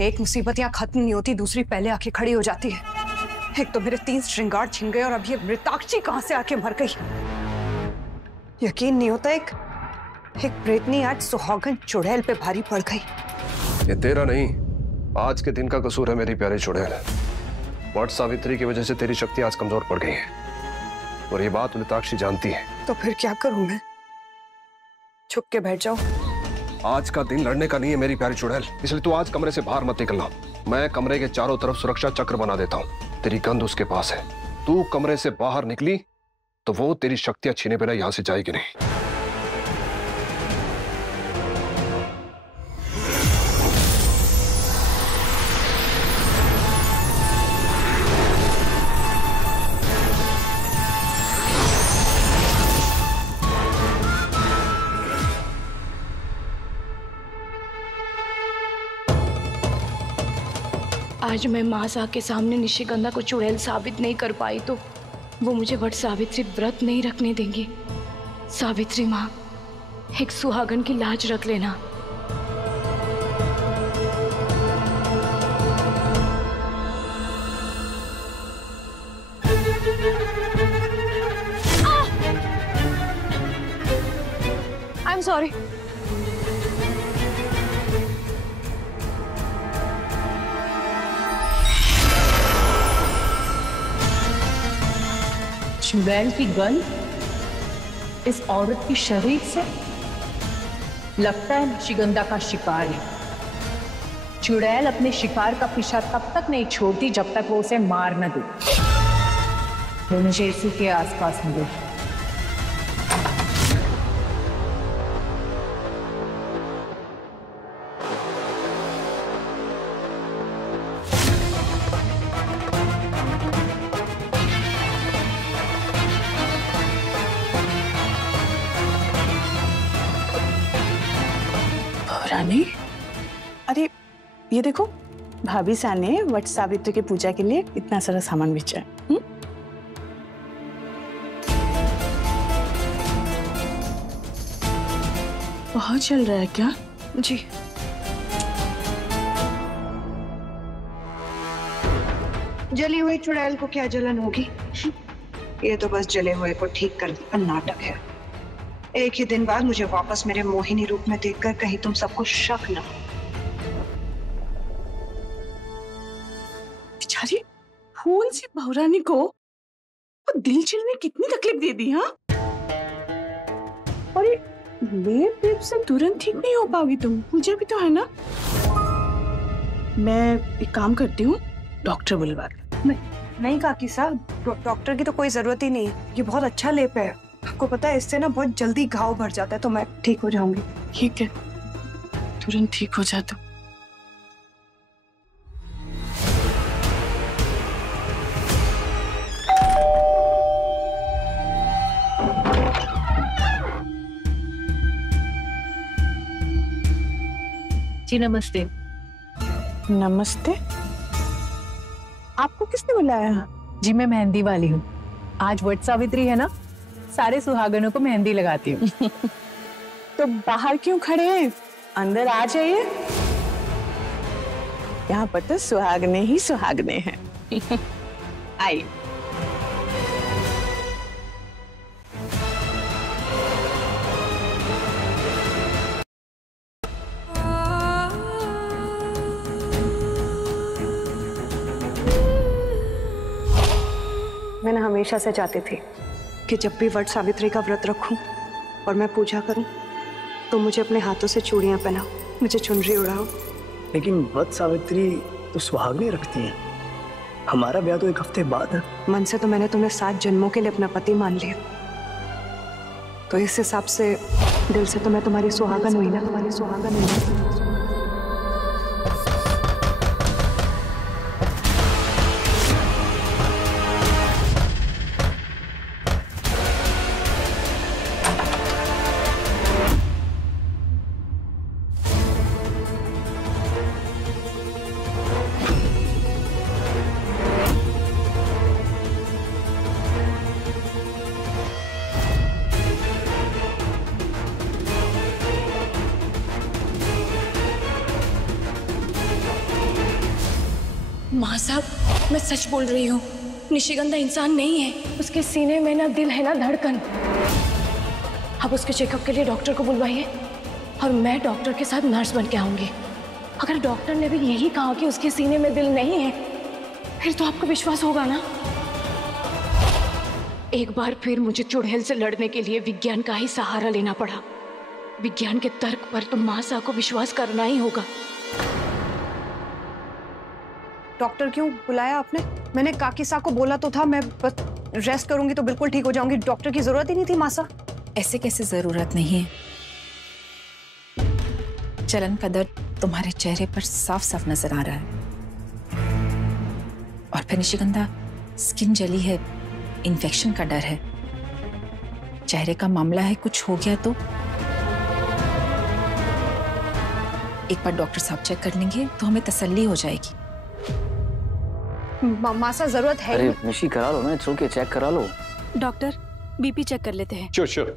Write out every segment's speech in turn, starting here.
एक मुसीबत यहाँ खत्म नहीं होती, दूसरी पहले आके खड़ी हो जाती है। एक तो मेरे 3 श्रृंगार छिन गए और अब ये मृताक्षी कहां से आके मर गई। यकीन नहीं होता, एक प्रेतनी आज सुहागन चुड़ैल पे भारी पड़ गई। ये तेरा नहीं, आज के दिन का कसूर है मेरी प्यारी चुड़ैल। वट सावित्री की वजह से तेरी शक्ति आज कमजोर पड़ गई है और ये बात मृताक्षी जानती है। तो फिर क्या करूं मैं? छुप के बैठ जाओ? आज का दिन लड़ने का नहीं है मेरी प्यारी चुड़ैल, इसलिए तू आज कमरे से बाहर मत निकलना। मैं कमरे के चारों तरफ सुरक्षा चक्र बना देता हूँ, तेरी गंध उसके पास है। तू कमरे से बाहर निकली तो वो तेरी शक्तियां छीने बिना यहां से जाएगी नहीं। आज मैं मासा के सामने निशिगंधा को चुड़ैल साबित नहीं कर पाई तो वो मुझे वट सावित्री व्रत नहीं रखने देंगे। सावित्री माँ, एक सुहागन की लाज रख लेना। I am sorry. चुड़ैल की गंध इस औरत की शरीर से लगता है निशिगंधा का शिकार है। चुड़ैल अपने शिकार का पीछा तब तक नहीं छोड़ती जब तक वो उसे मार न दे। वो मुझे इसी के आसपास मिले। रानी, अरे ये देखो, भाभी सा ने वट सावित्री की पूजा के लिए इतना सारा सामान बेचा है। बहुत चल रहा है क्या? जी। जली हुई चुड़ैल को क्या जलन होगी? ये तो बस जले हुए को ठीक करने का नाटक है। एक ही दिन बाद मुझे वापस मेरे मोहिनी रूप में देखकर कहीं तुम सबको शक न हो। बेचारी फूल सी बहुरानी को वो दिलचिल ने कितनी तकलीफ दे दी। हाँ, और ये लेप वेप से तुरंत ठीक नहीं हो पाओगी तुम। पूजा भी तो है ना। मैं एक काम करती हूँ, डॉक्टर बुलवा। नहीं काकी साहब, डॉक्टर की तो कोई जरूरत ही नहीं है। ये बहुत अच्छा लेप है। आपको पता है, इससे ना बहुत जल्दी घाव भर जाता है, तो मैं ठीक हो जाऊंगी। ठीक है, तुरंत ठीक हो जा तुम। जी नमस्ते। नमस्ते। आपको किसने बुलाया? जी मैं मेहंदी वाली हूँ। आज वट सावित्री है ना, सारे सुहागनों को मेहंदी लगाती हूँ। तो बाहर क्यों खड़े हैं? अंदर आ जाइए। यहाँ पर तो सुहागने ही सुहागने हैं। आइए। मैंने हमेशा से चाहती थी कि जब भी वट सावित्री का व्रत रखूं और मैं पूजा करूं तो मुझे अपने हाथों से चूड़ियां पहनाओ, मुझे चुनरी उड़ाओ। लेकिन वट सावित्री तो सुहागने रखती हैं। हमारा ब्याह तो 1 हफ्ते बाद है। मन से तो मैंने तुम्हें 7 जन्मों के लिए अपना पति मान लिया, तो इस हिसाब से दिल से तो मैं तुम्हारी सुहागन हुई ना, तुम्हारी सुहागन हुई ना। माँ साहब, मैं सच बोल रही हूँ, निशिगंधा इंसान नहीं है। उसके सीने में ना दिल है ना धड़कन। अब उसके चेकअप के लिए डॉक्टर को बुलवाइए और मैं डॉक्टर के साथ नर्स बन के आऊंगी। अगर डॉक्टर ने भी यही कहा कि उसके सीने में दिल नहीं है, फिर तो आपको विश्वास होगा ना। एक बार फिर मुझे चुड़ैल से लड़ने के लिए विज्ञान का ही सहारा लेना पड़ा। विज्ञान के तर्क पर तो माँ साहब को विश्वास करना ही होगा। डॉक्टर क्यों बुलाया आपने? मैंने काकी साहब को बोला तो था मैं बस रेस्ट करूंगी तो बिल्कुल ठीक हो जाऊंगी। डॉक्टर की जरूरत ही नहीं थी माँ साहब। ऐसे कैसे जरूरत नहीं है? जलन का दर्द तुम्हारे चेहरे पर साफ साफ नजर आ रहा है। और फिर निशिगंधा, स्किन जली है, इन्फेक्शन का डर है, चेहरे का मामला है, कुछ हो गया तो। एक बार डॉक्टर साहब चेक कर लेंगे तो हमें तसल्ली हो जाएगी। माँ साहब जरूरत है। अरे निशी करा लो ना, इट्स ओके, चेक करा लो। डॉक्टर, बीपी चेक कर लेते हैं। श्योर।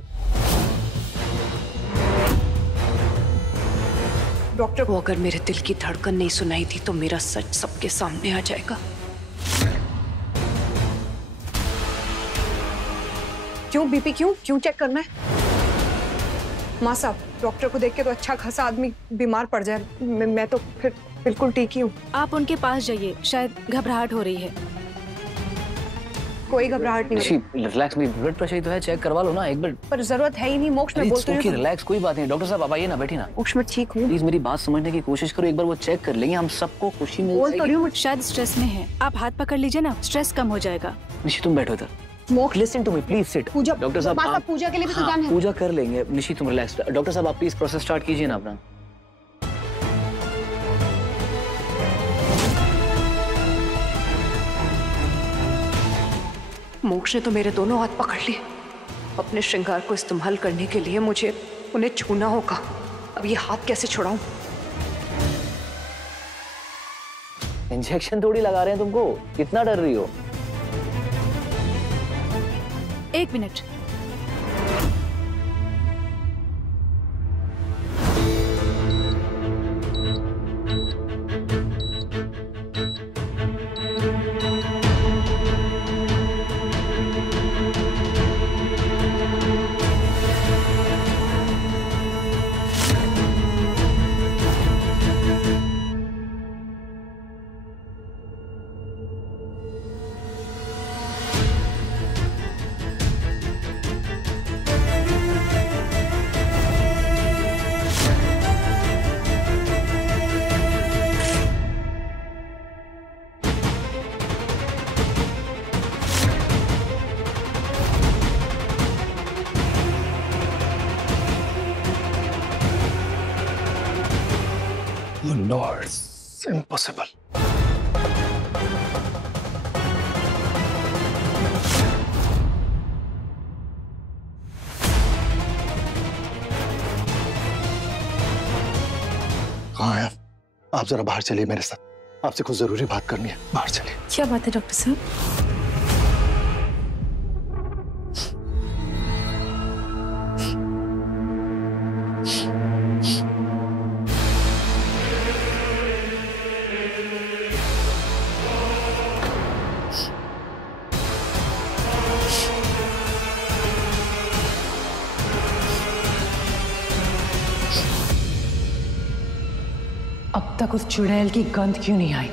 डॉक्टर वो अगर मेरे दिल की धड़कन नहीं सुनाई थी तो मेरा सच सबके सामने आ जाएगा। क्यों बीपी क्यों चेक करना है? माँ साहब, डॉक्टर को देख के तो अच्छा खासा आदमी बीमार पड़ जाए। मैं तो फिर बिल्कुल ठीक ही हूँ। आप उनके पास जाइए, शायद घबराहट हो रही है। कोई घबराहट नहीं। रिलैक्स, मेरी ब्लड प्रेशर ही तो है, चेक करवा लो ना एक बार। पर जरूरत है ही नहीं मोक्ष, मैं बोलती हूँ। रिलैक्स, कोई बात नहीं। डॉक्टर साहब आप आइए ना, बैठिए ना। मोक्ष मैं ठीक हूँ। प्लीज मेरी बात समझने की कोशिश करो, एक बार वो चेक कर लेंगे, हम सबको खुशी मिल बोल तो रही हूँ। शायद स्ट्रेस में है, आप हाथ पकड़ लीजिए ना, स्ट्रेस कम हो जाएगा। निशी तुम बैठो इधर। Moksh listen to me please, sit. Pooja, doctor साहब आप पूजा के लिए भी तो जाना है। पूजा कर लेंगे। निशी तुम रिलैक्स। डॉक्टर साहब आप प्लीज प्रोसेस स्टार्ट कीजिए ना अपना। मोक्ष ने तो मेरे दोनों हाथ पकड़ लिए। अपने श्रृंगार को इस्तेमाल करने के लिए मुझे उन्हें छूना होगा। अब ये हाथ कैसे छुड़ाऊं? इंजेक्शन थोड़ी लगा रहे हैं तुमको, कितना डर रही हो? एक मिनट। No, it's impossible. कहाँ है आप? जरा बाहर चलिए मेरे साथ, आपसे कुछ जरूरी बात करनी है। बाहर चलिए। क्या बात है डॉक्टर साहब? अब तक उस चुड़ैल की गंध क्यों नहीं आई?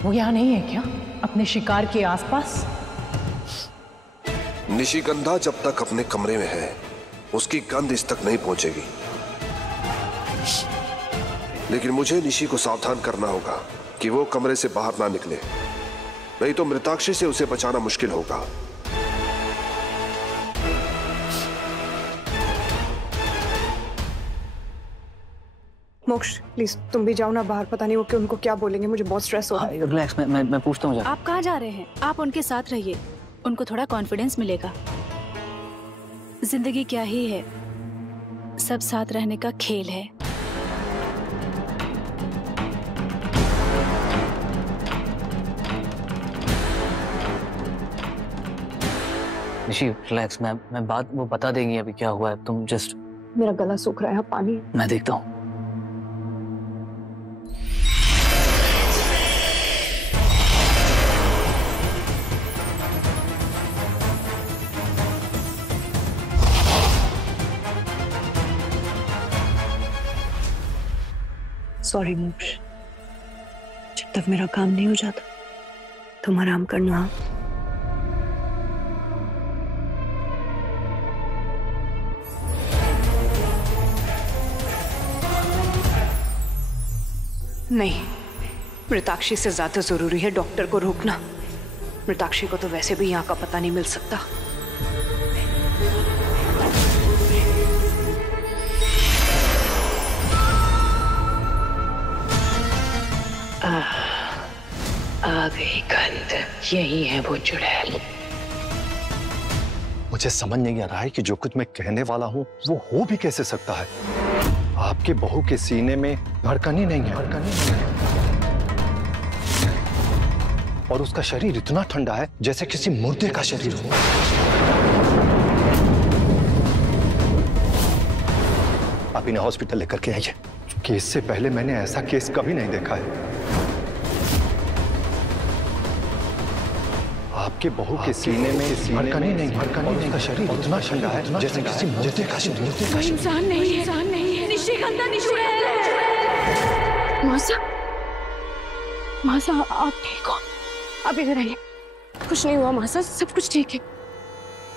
वो यहाँ नहीं है क्या, अपने शिकार के आसपास? निशिगंधा जब तक अपने कमरे में है उसकी गंध इस तक नहीं पहुंचेगी। लेकिन मुझे निशी को सावधान करना होगा कि वो कमरे से बाहर ना निकले, नहीं तो मृताक्षी से उसे बचाना मुश्किल होगा। मोक्ष प्लीज तुम भी जाओ ना बाहर, पता नहीं वो कि उनको क्या बोलेंगे, मुझे बहुत स्ट्रेस हो रहा है। रिलैक्स, मैं पूछता हूँ। आप कहाँ जा रहे हैं? आप उनके साथ रहिए, उनको थोड़ा कॉन्फिडेंस मिलेगा। जिंदगी क्या ही है, सब साथ रहने का खेल है। निशी रिलैक्स, मैं बात वो बता देंगी अभी क्या हुआ है, तुम जस्ट। मेरा गला सूख रहा है, पानी। मैं देखता हूँ। सॉरी मोक्ष, जब तक मेरा काम नहीं हो जाता तुम आराम करना। हाँ, नहीं, मृताक्षी से ज्यादा जरूरी है डॉक्टर को रोकना। मृताक्षी को तो वैसे भी यहाँ का पता नहीं मिल सकता। आ गई गंध, यही है वो चुड़ैल। मुझे समझ नहीं आ रहा है कि जो कुछ मैं कहने वाला हूँ वो हो भी कैसे सकता है। आपके बहू के सीने में धड़कन ही नहीं है, और उसका शरीर इतना ठंडा है जैसे किसी मुर्दे का शरीर हो। आप इन्हें हॉस्पिटल लेकर के आइए, क्योंकि इससे पहले मैंने ऐसा केस कभी नहीं देखा है। आपके बहू के सीने में धड़कन ही नहीं, और उसका शरीर इतना ठंडा है जैसे किसी मुर्दे का शरीर। इंसान नहीं है, इंसान नहीं है, निशिगंधा चुड़ैल है। मासा, मासा आप ठीक हो? अब इधर आइए। कुछ नहीं हुआ मासा, सब कुछ ठीक है।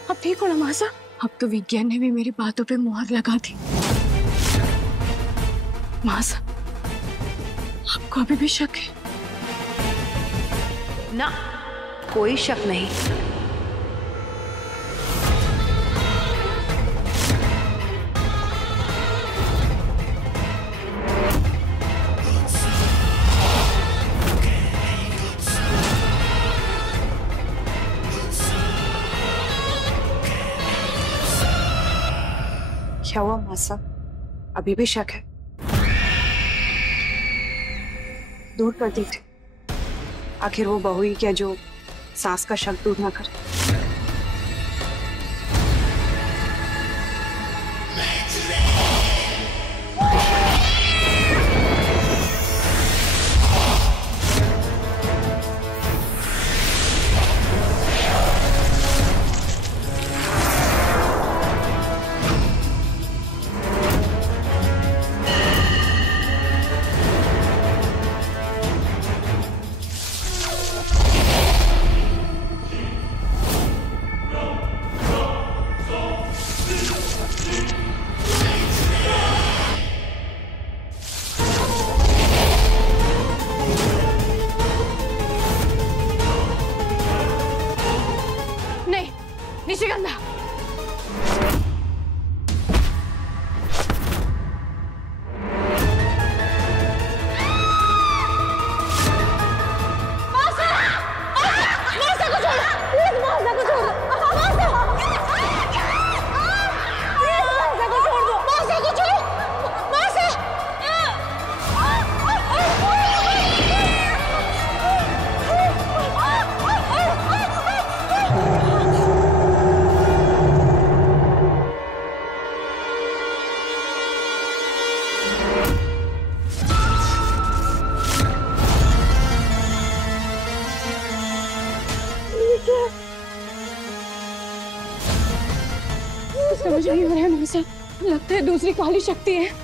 अब ठीक हो ना मासा? अब तो विज्ञान ने भी मेरी बातों पे मुहर लगा दी। मासा, आपको अभी भी शक है? ना, कोई शक नहीं। क्या हुआ मासा, अभी भी शक है? दूर कर दी थी। आखिर वो बहू ही क्या जो सास का शक दूर ना करे। निशिगंधा, समझ नहीं आ रहा है मासा, लगता है दूसरी काली शक्ति है।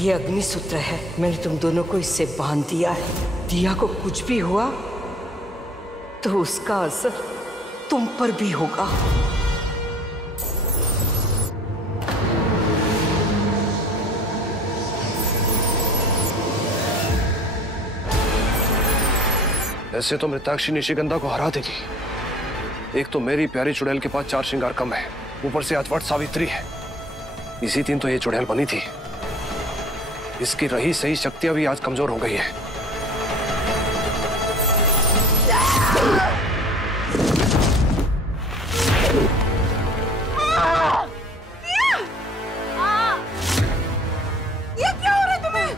ये अग्निसूत्र है, मैंने तुम दोनों को इससे बांध दिया है। दिया को कुछ भी हुआ तो उसका असर तुम पर भी होगा। ऐसे तो मृताक्षी निशिगंधा को हरा देगी। एक तो मेरी प्यारी चुड़ैल के पास 4 श्रृंगार कम है, ऊपर से आज वट सावित्री है। इसी दिन तो ये चुड़ैल बनी थी। इसकी रही सही शक्तियां भी आज कमजोर हो गई है। ये क्या हो रहा है तुम्हें?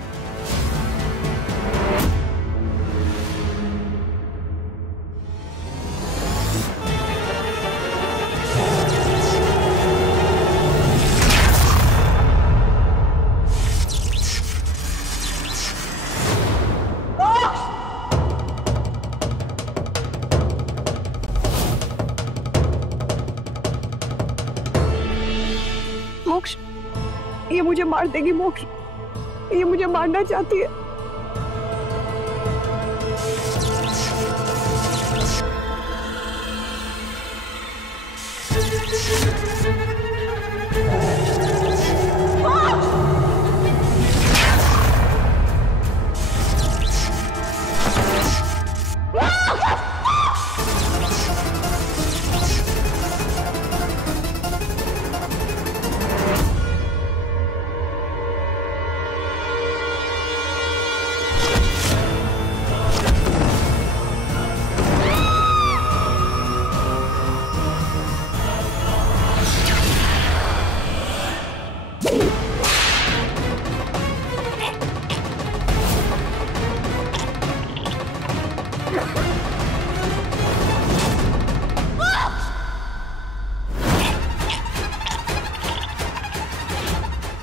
मोक्ष, ये मुझे मार देगी। मोक्ष, ये मुझे मारना चाहती है।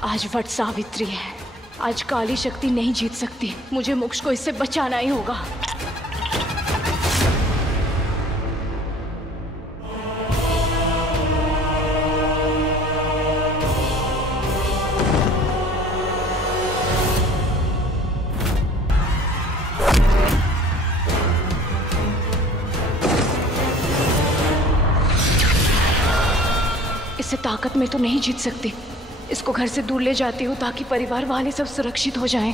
आज वट सावित्री है। आज काली शक्ति नहीं जीत सकती। मुझे मोक्ष को इससे बचाना ही होगा। इससे ताकत में तो नहीं जीत सकती। इसको घर से दूर ले जाती हूँ ताकि परिवार वाले सब सुरक्षित हो जाएं।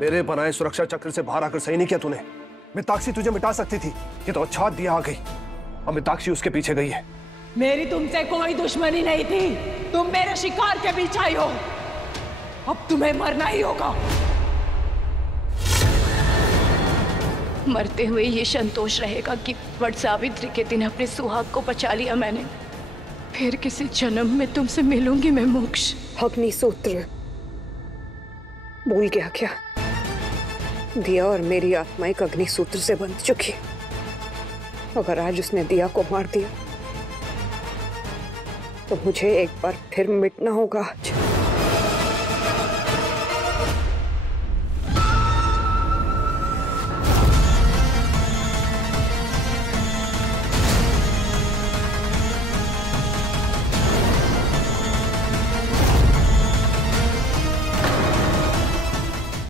मेरे बनाए सुरक्षा चक्र से बाहर आकर सही नहीं किया तूने। मृताक्षी तुझे मिटा सकती थी, ये तो अच्छा दिया आ गई। अब मृताक्षी उसके पीछे गई है। मेरी तुमसे कोई दुश्मनी नहीं थी। तुम मेरे शिकार के बीच आई हो। अब तुम्हें मरना ही होगा। मरते हुए ये संतोष रहेगा कि वट सावित्री के दिन अपने सुहाग को बचा लिया मैंने। फिर किसी जन्म में तुमसे मिलूंगी मैं मोक्ष। अग्निसूत्र भूल गया क्या? दिया और मेरी आत्मा एक अग्निसूत्र से बंध चुकी। अगर आज उसने दिया को मार दिया तो मुझे एक बार फिर मिटना होगा आज।